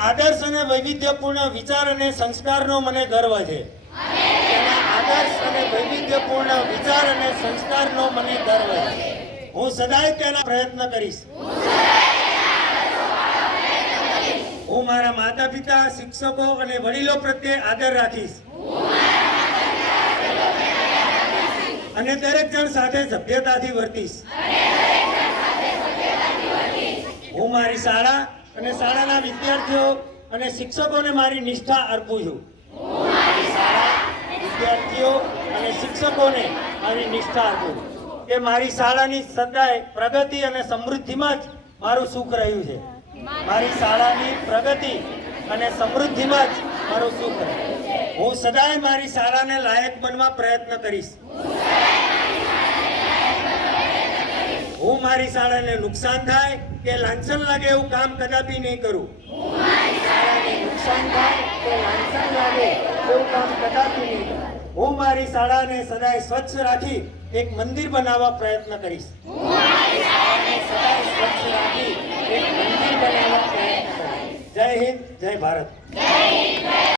આદર્શ અને વૈવિધ્યપૂર્ણ વિચાર અને સંસ્કારનો મને ગર્વ છે. તેના આદર્શ અને વૈવિધ્યપૂર્ણ વિચાર અને સંસ્કારનો મને ગર્વ છે. હું સદાય તેના પ્રયત્ન કરીશ. હું મારા માતા પિતા, શિક્ષકો અને વડીલો પ્રત્યે આદર રાખીશ અને દરેક જણ સાથે સભ્યતાથી વર્તીશ. હું મારી શાળા અને શાળાના વિદ્યાર્થીઓ અને શિક્ષકોને મારી નિષ્ઠા અર્પું છું. વિદ્યાર્થીઓ અને શિક્ષકોને મારી નિષ્ઠા અર્પું છું કે મારી શાળાની સદાય પ્રગતિ અને સમૃદ્ધિમાં જ મારું સુખ રહ્યું છે. મારી શાળાની પ્રગતિ અને સમૃદ્ધિમાં જ મારું સુખ રહ્યું. હું સદાય મારી શાળાને લાયક બનવા પ્રયત્ન કરીશ. હું મારી શાળાને નુકસાન થાય કે લાંછન લાગે એવું કામ કદાપી નહીં કરું. શાળાને નુકસાન થાય કે લાંછન લાગે એવું કામ કદાપી નહીં કરું. હું મારી શાળાને સદાય સ્વચ્છ રાખી એક મંદિર બનાવવા પ્રયત્ન કરીશ. સદાય સ્વચ્છ રાખી એક મંદિર બનાવવા પ્રયત્ન કરીશ. જય હિન્દ, જય ભારત.